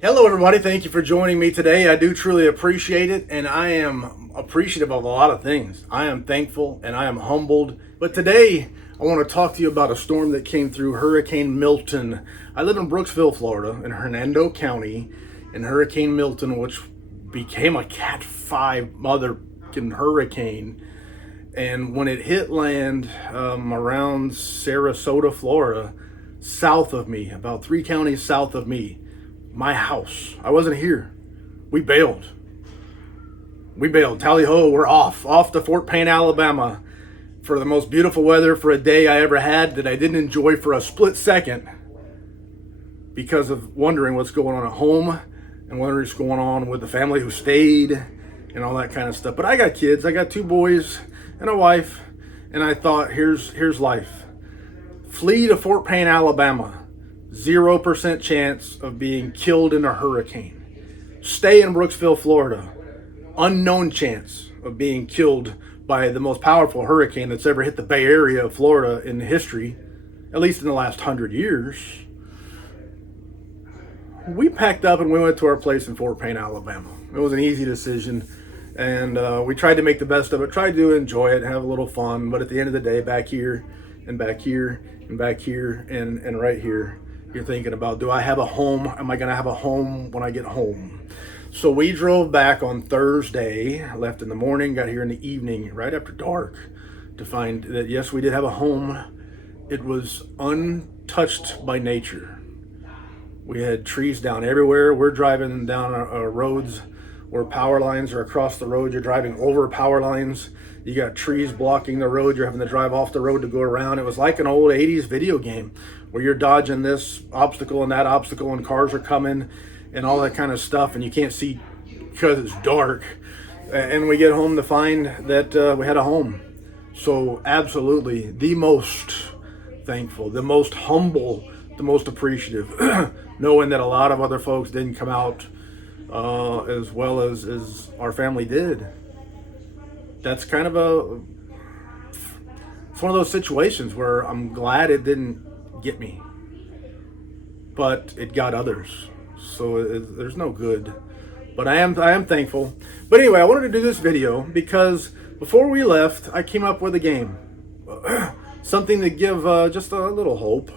Hello, everybody. Thank you for joining me today. I do truly appreciate it, and I am appreciative of a lot of things. I am thankful and I am humbled. But today, I want to talk to you about a storm that came through Hurricane Milton. I live in Brooksville, Florida, in Hernando County, and Hurricane Milton, which became a Cat 5 motherfucking hurricane. And when it hit land around Sarasota, Florida, south of me, about 3 counties south of me, my house. I wasn't here. We bailed. Tally ho, we're off to Fort Payne, Alabama for the most beautiful weather for a day I ever had that I didn't enjoy for a split second because of wondering what's going on at home and wondering what's going on with the family who stayed and all that kind of stuff. But I got kids. I got 2 boys and a wife, and I thought, here's life. Flee to Fort Payne, Alabama. 0% chance of being killed in a hurricane. Stay in Brooksville, Florida. Unknown chance of being killed by the most powerful hurricane that's ever hit the Bay Area of Florida in history, at least in the last 100 years. We packed up and we went to our place in Fort Payne, Alabama. It was an easy decision, and we tried to make the best of it, tried to enjoy it, have a little fun, but at the end of the day, back here, and back here, and back here, and right here, you're thinking about, do I have a home? Am I going to have a home when I get home? So we drove back on Thursday, left in the morning, got here in the evening, right after dark, to find that, yes, we did have a home. It was untouched by nature. We had trees down everywhere. We're driving down roads where power lines are across the road. You're driving over power lines. You got trees blocking the road. You're having to drive off the road to go around. It was like an old 80s video game where you're dodging this obstacle and that obstacle, and cars are coming and all that kind of stuff, and you can't see because it's dark. And we get home to find that we had a home. So absolutely the most thankful, the most humble, the most appreciative, knowing that a lot of other folks didn't come out as well as our family did. That's kind of it's one of those situations where I'm glad it didn't get me, but it got others. So there's no good, but I am thankful. But anyway, I wanted to do this video because before we left, I came up with a game, something to give just a little hope.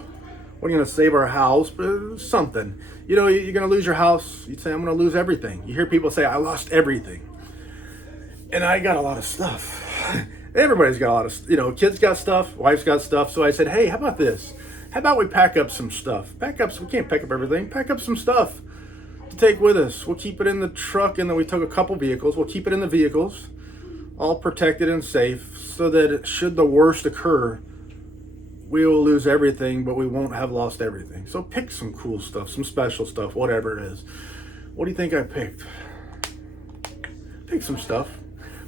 We're going to save our house, but something. You know, you're going to lose your house. You'd say, I'm going to lose everything. You hear people say, I lost everything. And I got a lot of stuff. Everybody's got a lot of, kids got stuff, wife's got stuff. So I said, hey, how about this? How about we pack up some stuff? We can't pack up everything. Pack up some stuff to take with us. We'll keep it in the truck, and then we took a couple vehicles. We'll keep it in the vehicles, all protected and safe, so that should the worst occur, we will lose everything, but we won't have lost everything. So pick some cool stuff, some special stuff, whatever it is. What do you think I picked? Pick some stuff.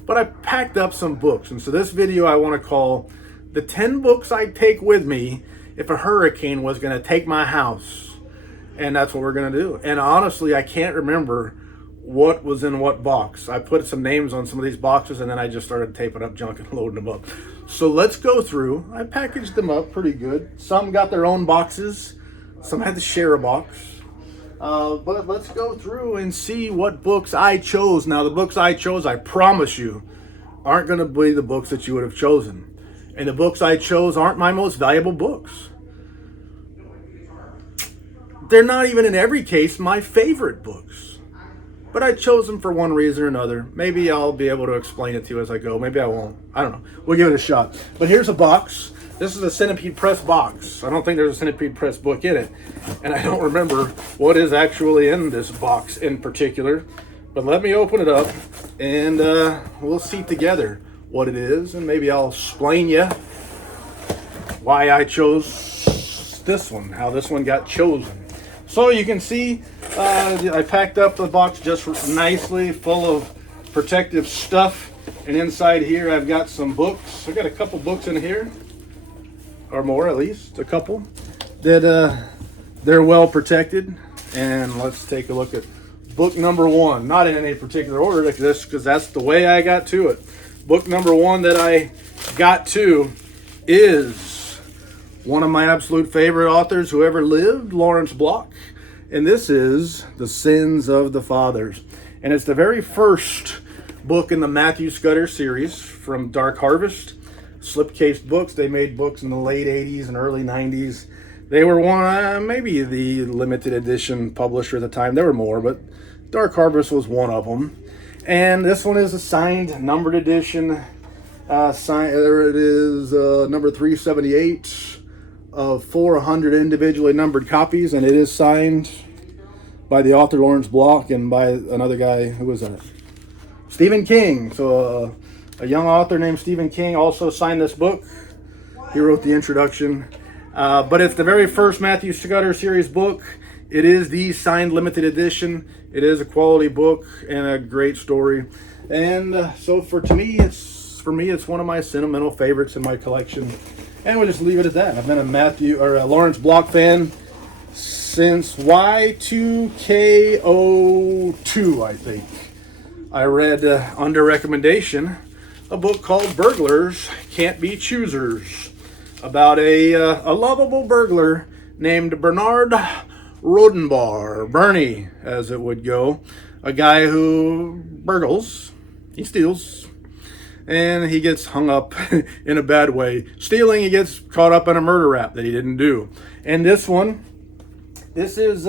But I packed up some books. And so this video I want to call the 10 books I'd take with me if a hurricane was going to take my house. And that's what we're going to do. And honestly, I can't remember what was in what box. I put some names on some of these boxes, and then I just started taping up junk and loading them up. So let's go through. I packaged them up pretty good. Some got their own boxes. Some had to share a box. But let's go through and see what books I chose. Now, the books I chose, I promise you, aren't going to be the books that you would have chosen. And the books I chose aren't my most valuable books. They're not even in every case my favorite books. But I chose them for one reason or another. Maybe I'll be able to explain it to you as I go. Maybe I won't. I don't know. We'll give it a shot. But here's a box. This is a Centipede Press box. I don't think there's a Centipede Press book in it. And I don't remember what is actually in this box in particular. But let me open it up, and we'll see together what it is. And maybe I'll explain you why I chose this one, how this one got chosen. So you can see I packed up the box just nicely, full of protective stuff. And inside here I've got some books. I've got a couple books in here, or more at least, a couple, that they're well protected. And let's take a look at book number 1. Not in any particular order like this, because that's the way I got to it. Book number 1 that I got to is one of my absolute favorite authors who ever lived, Lawrence Block. and this is The Sins of the Fathers. And it's the very first book in the Matthew Scudder series from Dark Harvest. Slipcase books. They made books in the late 80s and early 90s. They were one, maybe the limited edition publisher at the time. There were more, but Dark Harvest was one of them. And this one is a signed, numbered edition. There it is, number 378 of 400 individually numbered copies, and it is signed by the author Lawrence Block and by another guy. Who was that? Stephen King. So a young author named Stephen King also signed this book. He wrote the introduction. But it's the very first Matthew Scudder series book. It is the signed limited edition. It is a quality book and a great story. And so for me, it's one of my sentimental favorites in my collection. And we'll just leave it at that. I've been a Lawrence Block fan since Y2K02, I think. I read under recommendation a book called Burglars Can't Be Choosers, about a lovable burglar named Bernard Rodenbar, Bernie as it would go, a guy who burgles, he steals, and he gets hung up in a bad way. Stealing, he gets caught up in a murder rap that he didn't do. And this is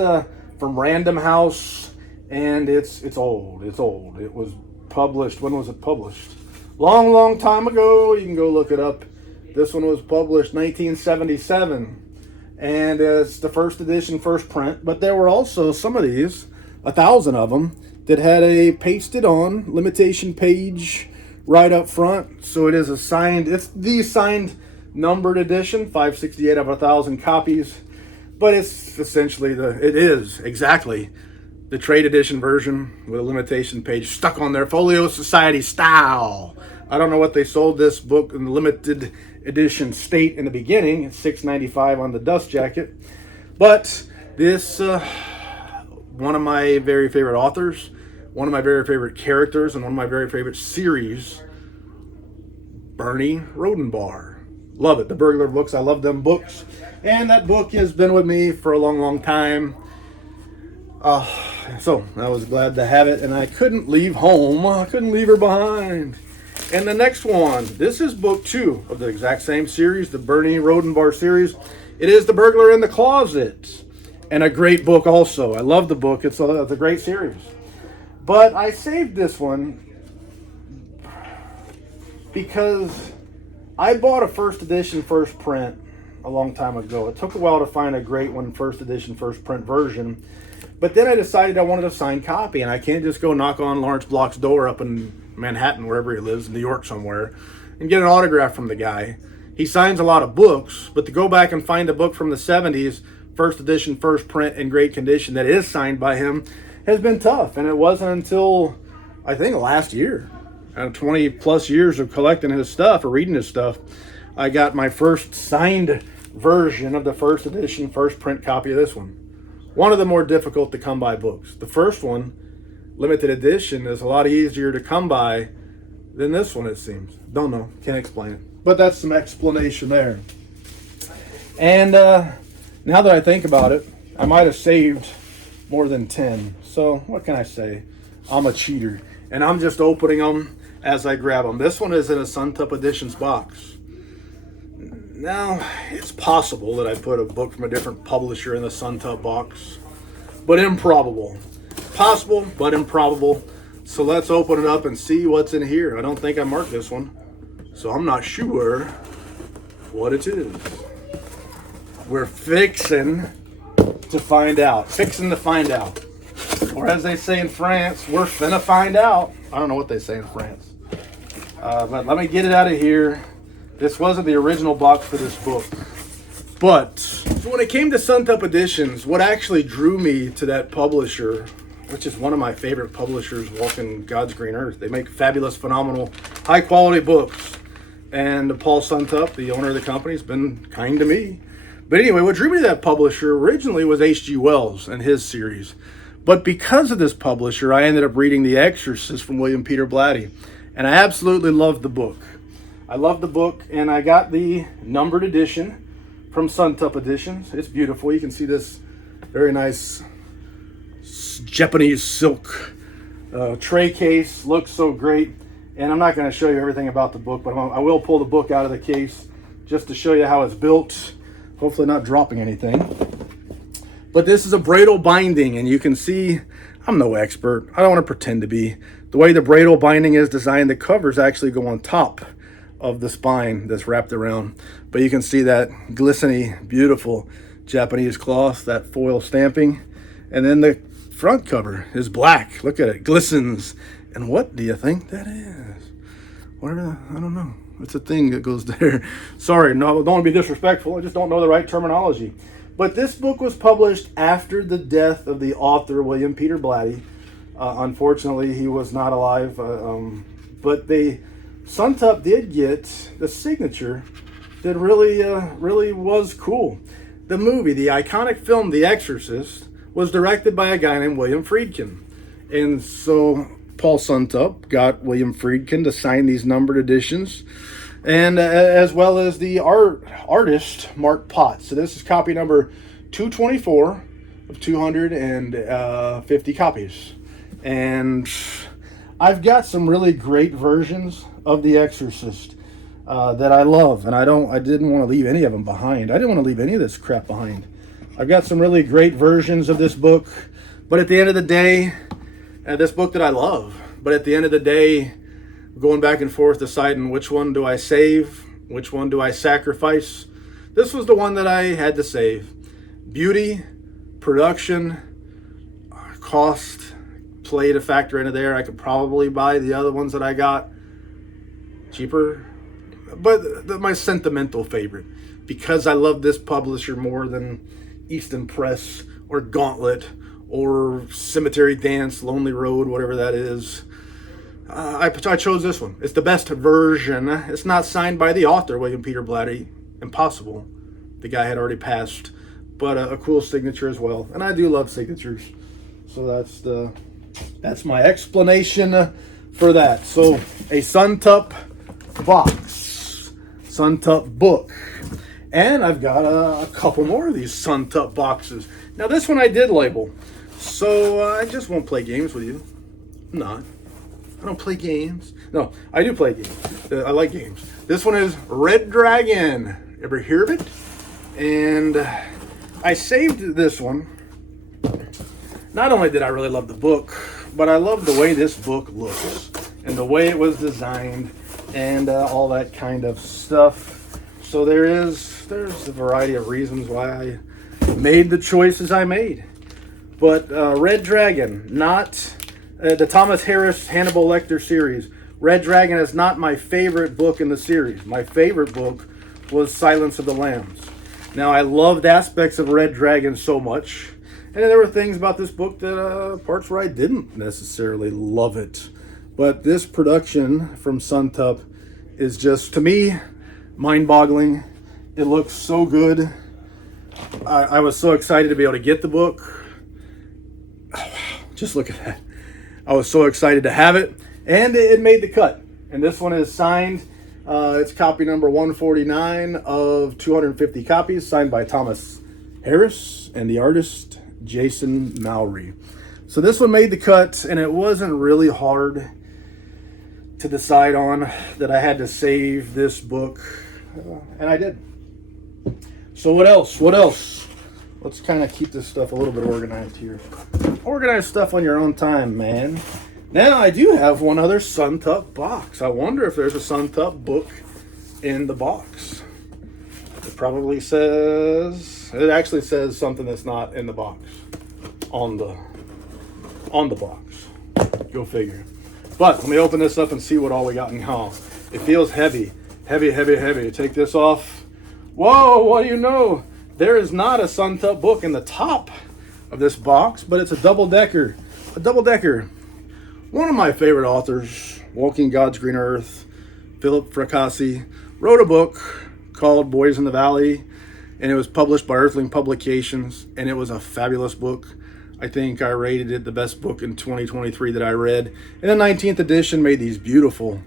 from Random House, and it's old. It was published, when was it published? Long time ago. You can go look it up. This one was published 1977, and it's the first edition, first print. But there were also some of these, 1,000 of them, that had a pasted on limitation page right up front. So it's the signed numbered edition, 568 of 1,000 copies. But it's essentially it is exactly the trade edition version with a limitation page stuck on there, Folio Society style. I don't know what they sold this book in the limited edition state in the beginning. It's $6.95 on the dust jacket. But this, one of my very favorite authors, one of my very favorite characters, and one of my very favorite series, Bernie Rodenbar. Love it. The burglar books. I love them books. And that book has been with me for a long time. So I was glad to have it, and I couldn't leave home. I couldn't leave her behind. And the next one, this is book 2 of the exact same series, the Bernie Rodenbar series. It is The Burglar in the Closet, and a great book also. I love the book. It's a great series. But I saved this one because I bought a first edition, first print a long time ago. It took a while to find a great one, first edition, first print version. But then I decided I wanted a signed copy, and I can't just go knock on Lawrence Block's door up in Manhattan, wherever he lives, in New York somewhere, and get an autograph from the guy. He signs a lot of books, but to go back and find a book from the 70s, first edition, first print, in great condition, that is signed by him, has been tough. And it wasn't until, I think, last year, 20 plus years of collecting his stuff or reading his stuff, I got my first signed version of the first edition, first print copy of this one. One of the more difficult to come by books. The first one, limited edition, is a lot easier to come by than this one, it seems. Don't know, can't explain it. But that's some explanation there. And now that I think about it, I might have saved more than 10. So what can I say? I'm a cheater. And I'm just opening them as I grab them. This one is in a Suntup Editions box. Now, it's possible that I put a book from a different publisher in the Suntup box, but improbable. Possible, but improbable. So let's open it up and see what's in here. I don't think I marked this one, so I'm not sure what it is. We're fixing to find out. Fixing to find out. Or as they say in France, we're finna find out. I don't know what they say in France. But let me get it out of here. This wasn't the original box for this book. But so when it came to Suntup Editions, what actually drew me to that publisher, which is one of my favorite publishers walking God's green earth. They make fabulous, phenomenal, high quality books. And Paul Suntup, the owner of the company, has been kind to me. But anyway, what drew me to that publisher originally was H.G. Wells and his series. But because of this publisher, I ended up reading The Exorcist from William Peter Blatty. And I absolutely loved the book. I love the book, and I got the numbered edition from Suntup Editions. It's beautiful. You can see this very nice Japanese silk tray case. Looks so great. And I'm not going to show you everything about the book, but I will pull the book out of the case just to show you how it's built. Hopefully not dropping anything. But this is a Bradle binding, and you can see I'm no expert. I don't want to pretend to be. The way the Bradle binding is designed, the covers actually go on top of the spine that's wrapped around. But you can see that glistening, beautiful Japanese cloth, that foil stamping. And then the front cover is black. Look at it, glistens. And what do you think that is? Whatever, I don't know. It's a thing that goes there. Sorry, no, don't want to be disrespectful. I just don't know the right terminology. But this book was published after the death of the author, William Peter Blatty. Unfortunately, he was not alive. But Suntop did get the signature that really was cool. The movie, the iconic film, The Exorcist, was directed by a guy named William Friedkin. And so Paul Suntop got William Friedkin to sign these numbered editions, and as well as the artist Mark Potts. So this is copy number 224 of 250 copies. And I've got some really great versions of The Exorcist that I love, and I didn't want to leave any of them behind. I didn't want to leave any of this crap behind. I've got some really great versions of this book, but at the end of the day, this book that I love, but at the end of the day, going back and forth deciding which one do I save, which one do I sacrifice. This was the one that I had to save. Beauty, production, cost played a factor into there. I could probably buy the other ones that I got cheaper, but my sentimental favorite, because I love this publisher more than Easton Press or Gauntlet or Cemetery Dance, Lonely Road, whatever that is. I chose this one. It's the best version. It's not signed by the author, William Peter Blatty. Impossible. The guy had already passed. But a cool signature as well. And I do love signatures. So that's my explanation for that. So a Suntop box. Suntop book. And I've got a couple more of these Suntop boxes. Now this one I did label. So I just won't play games with you. I'm not. I don't play games. No, I do play games. I like games. This one is Red Dragon. Ever hear of it? And I saved this one. Not only did I really love the book, but I love the way this book looks and the way it was designed and all that kind of stuff. So there's a variety of reasons why I made the choices I made. But Red Dragon, not the Thomas Harris Hannibal Lecter series. Red Dragon is not my favorite book in the series. My favorite book was Silence of the Lambs. Now, I loved aspects of Red Dragon so much, and there were things about this book that parts where I didn't necessarily love it. But this production from Suntop is just, to me, mind-boggling. It looks so good. I was so excited to be able to get the book. Just look at that. I was so excited to have it, and it made the cut. And this one is signed. It's copy number 149 of 250 copies, signed by Thomas Harris and the artist Jason Mowry. So this one made the cut, and it wasn't really hard to decide on that I had to save this book, and I did. So what else? Let's kind of keep this stuff a little bit organized here. Organize stuff on your own time, man. Now, I do have one other Suntop box. I wonder if there's a Suntop book in the box. It probably says... It actually says something that's not in the box. On the box. Go figure. But, let me open this up and see what all we got in here. It feels heavy. Heavy. Take this off. Whoa, what do you know? There is not a Suntop book in the top of this box, but it's a double-decker. One of my favorite authors, Walking God's Green Earth, Philip Fracassi, wrote a book called Boys in the Valley, and it was published by Earthling Publications, and it was a fabulous book. I think I rated it the best book in 2023 that I read. And the 19th edition made these beautiful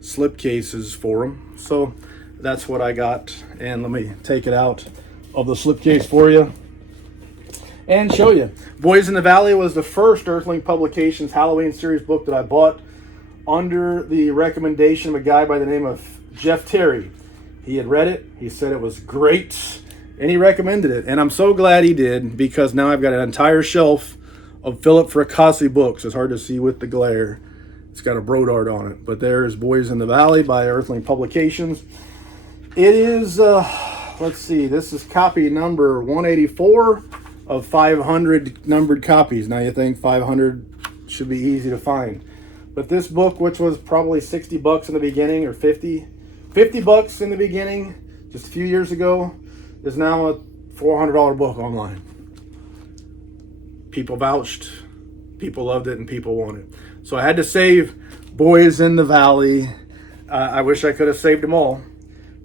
slipcases for them. So that's what I got. And let me take it out of the slipcase for you. and show you. Boys in the Valley was the first Earthling Publications Halloween series book that I bought under the recommendation of a guy by the name of Jeff Terry. He had read it, he said it was great, and he recommended it. And I'm so glad he did, because now I've got an entire shelf of Philip Fracassi books. It's hard to see with the glare. It's got a Brodart on it. But there's Boys in the Valley by Earthling Publications. It is, let's see, this is copy number 184 of 500 numbered copies. Now you think 500 should be easy to find. But this book, which was probably 60 bucks in the beginning, or 50 bucks in the beginning, just a few years ago, is now a $400 book online. People vouched, people loved it, and people want it. So I had to save Boys in the Valley. I wish I could have saved them all,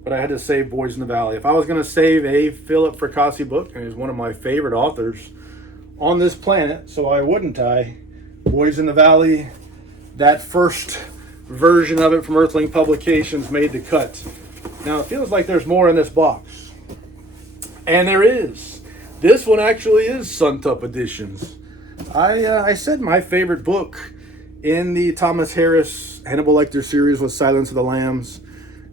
but I had to save Boys in the Valley. If I was going to save a Philip Fracassi book, and he's one of my favorite authors on this planet, so why wouldn't I? Boys in the Valley, that first version of it from Earthling Publications made the cut. Now it feels like there's more in this box. And there is. This one actually is Suntup Editions. I said my favorite book in the Thomas Harris Hannibal Lecter series was Silence of the Lambs.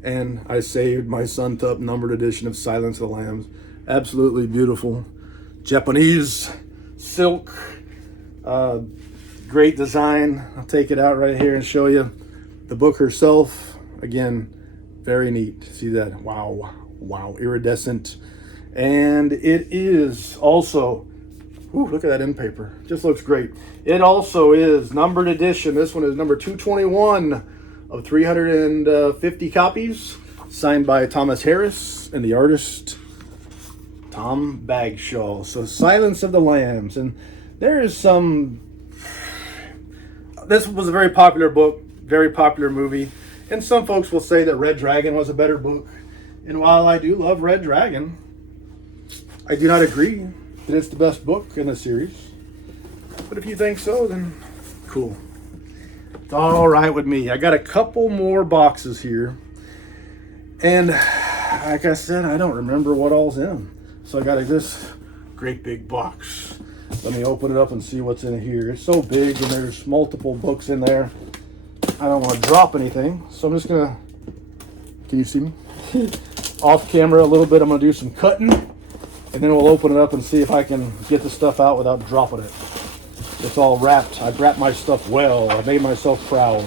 And I saved my Suntup numbered edition of Silence of the Lambs. Absolutely beautiful. Japanese silk. Great design. I'll take it out right here and show you the book herself. Again, very neat. See that? Wow. Iridescent. And it is also, look at that end paper. Just looks great. It also is numbered edition. This one is number 221 of 350 copies. Signed by Thomas Harris and the artist Tom Bagshaw. So Silence of the Lambs. And there is some... This was a very popular book, very popular movie, and some folks will say that Red Dragon was a better book. And while I do love Red Dragon, I do not agree that it's the best book in the series. But if you think so, then cool. It's all right with me. I got a couple more boxes here, and like I said, I don't remember what all's in them. So I got this great big box. Let me open it up and see what's in here. It's so big and there's multiple books in there. I don't want to drop anything. So I'm just going to, can you see me? Off camera a little bit, I'm going to do some cutting. And then we'll open it up and see if I can get the stuff out without dropping it. It's all wrapped. I've wrapped my stuff well. I made myself proud.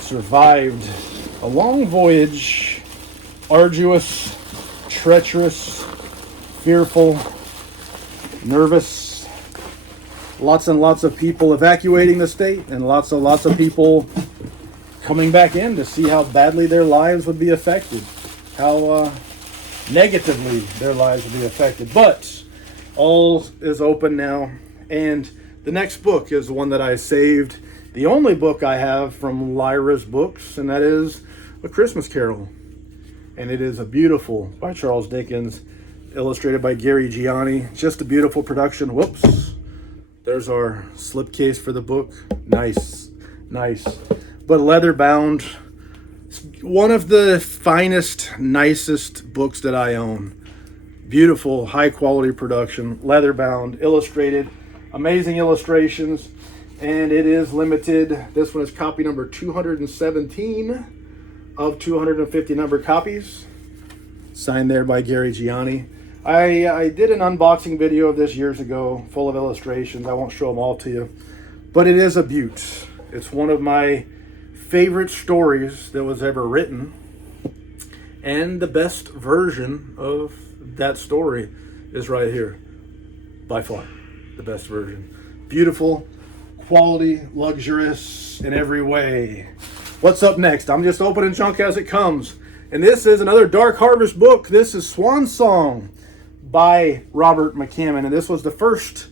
Survived a long voyage. Arduous, treacherous, fearful, nervous. Lots and lots of people evacuating the state, and lots of people coming back in to see how badly their lives would be affected, how negatively their lives would be affected. But all is open now, and the next book is one that I saved, the only book I have from Lyra's books, and that is A Christmas Carol. And it is a beautiful, by Charles Dickens, illustrated by Gary Gianni. Just a beautiful production. Whoops. There's our slipcase for the book. Nice. But leather bound. One of the finest, nicest books that I own. Beautiful, high quality production. Leather bound, illustrated. Amazing illustrations. And it is limited. This one is copy number 217 of 250 numbered copies. Signed there by Gary Gianni. I did an unboxing video of this years ago, full of illustrations. I won't show them all to you, but it is a beaut. It's one of my favorite stories that was ever written, and the best version of that story is right here. By far, the best version. Beautiful, quality, luxurious in every way. What's up next? I'm just opening junk as it comes. And this is another Dark Harvest book. This is Swan Song by Robert McCammon. And this was the first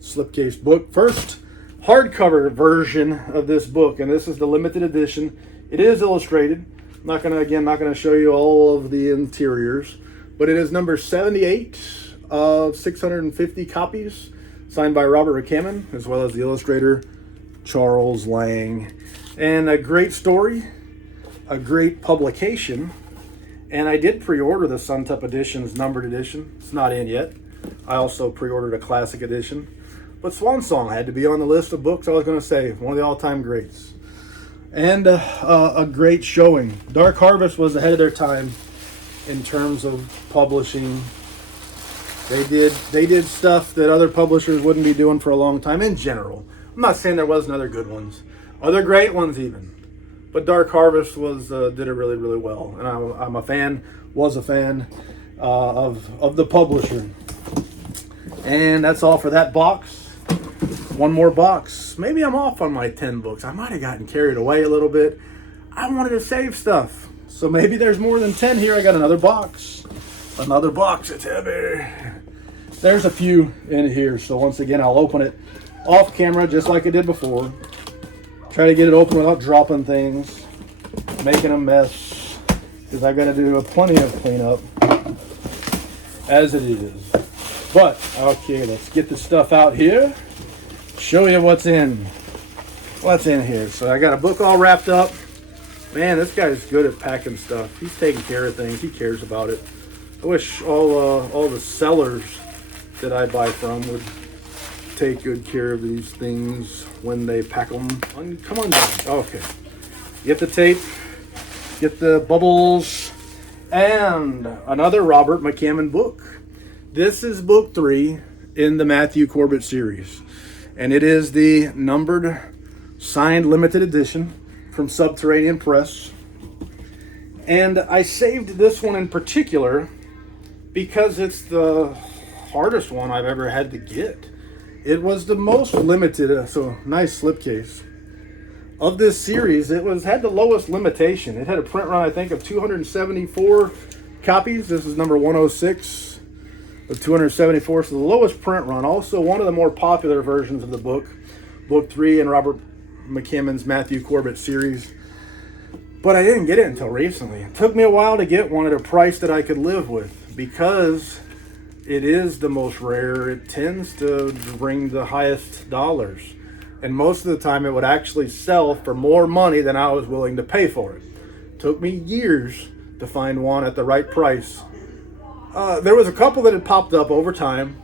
slipcase book, first hardcover version of this book. And this is the limited edition. It is illustrated. I'm not going to show you all of the interiors, but it is number 78 of 650 copies, signed by Robert McCammon, as well as the illustrator Charles Lang. And a great story, a great publication. And I did pre-order the Suntup Editions numbered edition. It's not in yet, I also pre-ordered a classic edition. But Swan Song had to be on the list of books I was going to save. One of the all-time greats. And a great showing. Dark Harvest was ahead of their time in terms of publishing. They did stuff that other publishers wouldn't be doing for a long time in general. I'm not saying there wasn't other good ones. Other great ones even. But Dark Harvest did it really, really well. And I'm a fan, was a fan of the publisher. And that's all for that box. One more box. Maybe I'm off on my 10 books. I might have gotten carried away a little bit. I wanted to save stuff. So maybe there's more than 10 here. I got another box. Another box. It's heavy. There's a few in here. So once again, I'll open it off camera just like I did before. Try to get it open without dropping things. Making a mess. Because I've got to do plenty of cleanup. As it is. But, okay, let's get the stuff out here. Show you what's in here. So I got a book all wrapped up. Man, this guy's good at packing stuff. He's taking care of things. He cares about it. I wish all the sellers that I buy from would take good care of these things when they pack them. Come on down. Okay. Get the tape. Get the bubbles. And another Robert McCammon book. This is book 3 in the Matthew Corbett series. And it is the numbered, signed limited edition from Subterranean Press. And I saved this one in particular because it's the hardest one I've ever had to get. It was the most limited, so nice slipcase, of this series. It had the lowest limitation. It had a print run, I think, of 274 copies. This is number 106. Of 274, so the lowest print run. Also one of the more popular versions of the book, book 3 in Robert McCammon's Matthew Corbett series. But I didn't get it until recently. It took me a while to get one at a price that I could live with because it is the most rare. It tends to bring the highest dollars. And most of the time it would actually sell for more money than I was willing to pay for it. It took me years to find one at the right price. There was a couple that had popped up over time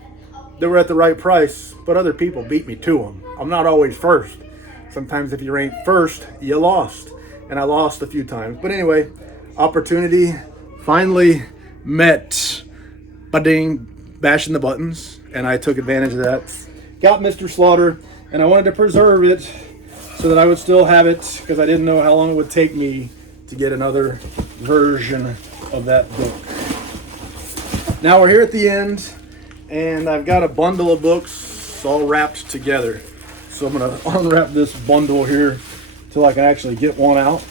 that were at the right price, but other people beat me to them. I'm not always first. Sometimes if you ain't first, you lost. And I lost a few times. But anyway, opportunity finally met. Ba-ding, bashing the buttons. And I took advantage of that. Got Mr. Slaughter, and I wanted to preserve it so that I would still have it because I didn't know how long it would take me to get another version of that book. Now we're here at the end, and I've got a bundle of books all wrapped together. So I'm going to unwrap this bundle here till I can actually get one out.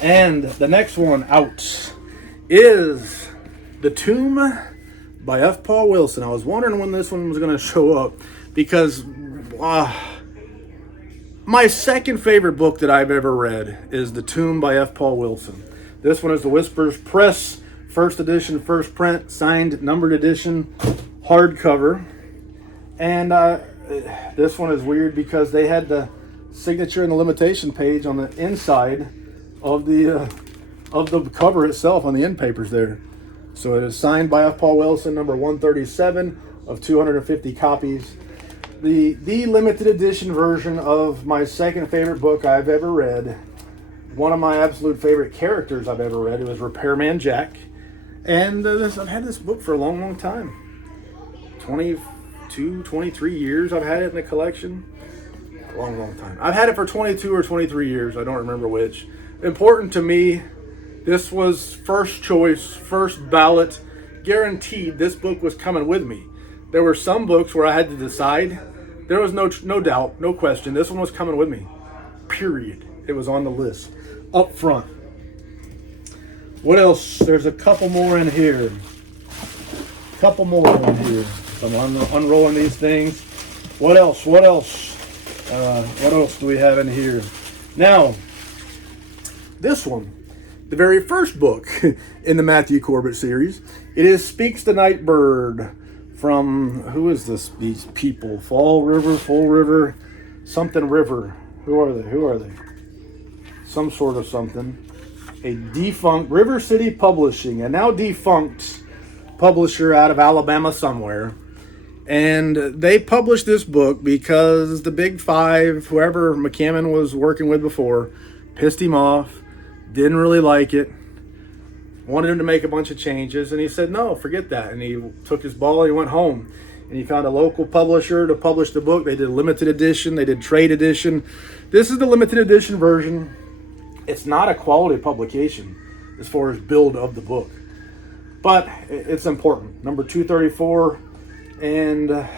And the next one out is The Tomb by F. Paul Wilson. I was wondering when this one was going to show up because my second favorite book that I've ever read is The Tomb by F. Paul Wilson. This one is the Whispers Press. First edition, first print, signed, numbered edition, hardcover. And this one is weird because they had the signature and the limitation page on the inside of the cover itself on the end papers there. So it is signed by F. Paul Wilson, number 137 of 250 copies. The limited edition version of my second favorite book I've ever read. One of my absolute favorite characters I've ever read. It was Repairman Jack. And I've had this book for a long, long time. 22, 23 years I've had it in the collection. A long, long time. I've had it for 22 or 23 years. I don't remember which. Important to me, this was first choice, first ballot. Guaranteed this book was coming with me. There were some books where I had to decide. There was no doubt, no question. This one was coming with me. Period. It was on the list. Up front. What else? There's a couple more in here. So I'm unrolling these things. What else? What else do we have in here? Now, this one, the very first book in the Matthew Corbett series. It is Speaks the Night Bird from, who is this? These people. Fall River, Full River, something River. Who are they? Some sort of something. A defunct River City Publishing, a now defunct publisher out of Alabama somewhere. And they published this book because the Big Five, whoever McCammon was working with before, pissed him off, didn't really like it, wanted him to make a bunch of changes, and he said, no, forget that. And he took his ball and he went home. And he found a local publisher to publish the book. They did a limited edition, they did trade edition. This is the limited edition version. It's not a quality publication as far as build of the book, but it's important. Number 234, and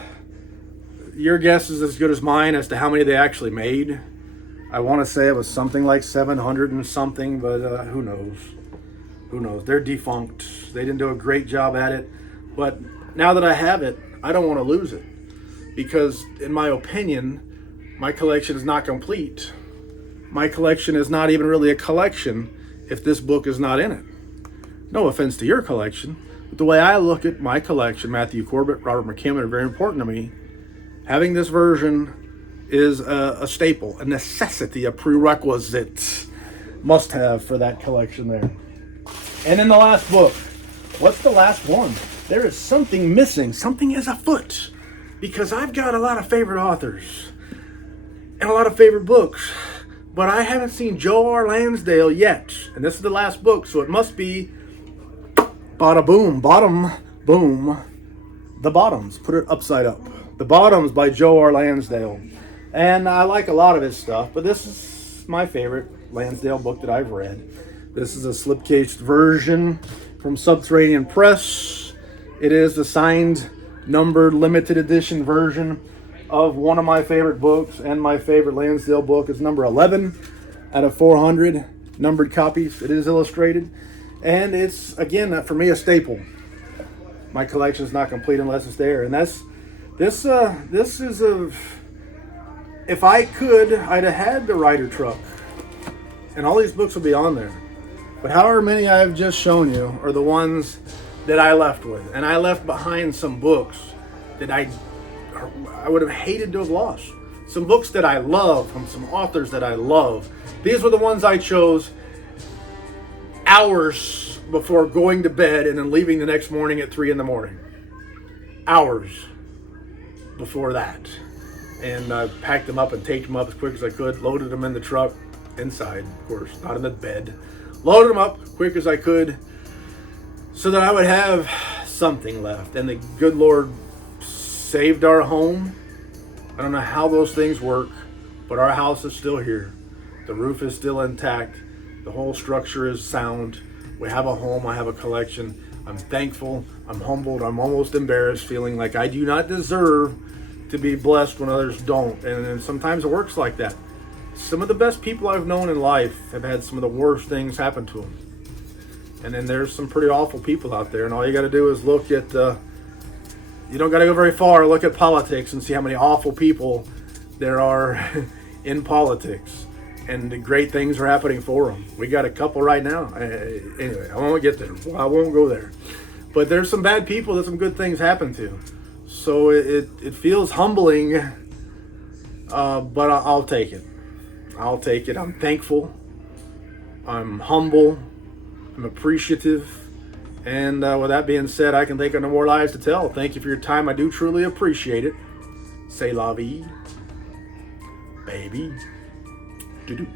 your guess is as good as mine as to how many they actually made. I want to say it was something like 700 and something, but who knows? Who knows? They're defunct. They didn't do a great job at it, but now that I have it, I don't want to lose it, because in my opinion, my collection is not complete. My collection is not even really a collection if this book is not in it. No offense to your collection, but the way I look at my collection, Matthew Corbett, Robert McCammon, are very important to me. Having this version is a staple, a necessity, a prerequisite, must-have for that collection there. And in the last book, what's the last one? There is something missing. Something is afoot, because I've got a lot of favorite authors and a lot of favorite books, but I haven't seen Joe R. Lansdale yet. And this is the last book, so it must be bada boom, bottom boom, The Bottoms. Put it upside up. The Bottoms by Joe R. Lansdale. And I like a lot of his stuff, but this is my favorite Lansdale book that I've read. This is a slipcased version from Subterranean Press. It is the signed, numbered, limited edition version of one of my favorite books, and my favorite Lansdale book is number 11 out of 400 numbered copies. It is illustrated, and it's, again, for me, a staple. My collection is not complete unless it's there, and this is a... If I could, I'd have had the Writer Truck, and all these books will be on there. But however many I've just shown you are the ones that I left with. And I left behind some books that I would have hated to have lost. Some books that I love from some authors that I love. These were the ones I chose hours before going to bed and then leaving the next morning at 3 in the morning. Hours before that. And I packed them up and taped them up as quick as I could, loaded them in the truck, inside, of course, not in the bed. Loaded them up quick as I could so that I would have something left. And the good Lord saved our home. I don't know how those things work, but our house is still here. The roof is still intact. The whole structure is sound. We have a home. I have a collection. I'm thankful. I'm humbled. I'm almost embarrassed, feeling like I do not deserve to be blessed when others don't. And sometimes it works like that. Some of the best people I've known in life have had some of the worst things happen to them. And then there's some pretty awful people out there, and all you got to do is look at, you don't got to go very far, look at politics and see how many awful people there are in politics. And the great things are happening for them. We got a couple right now. Anyway, I won't get there. I won't go there. But there's some bad people that some good things happen to. So it feels humbling, but I'll take it. I'll take it. I'm thankful. I'm humble. I'm appreciative. And with that being said, I can think of no more lies to tell. Thank you for your time. I do truly appreciate it. C'est la vie, baby. Doo-doo.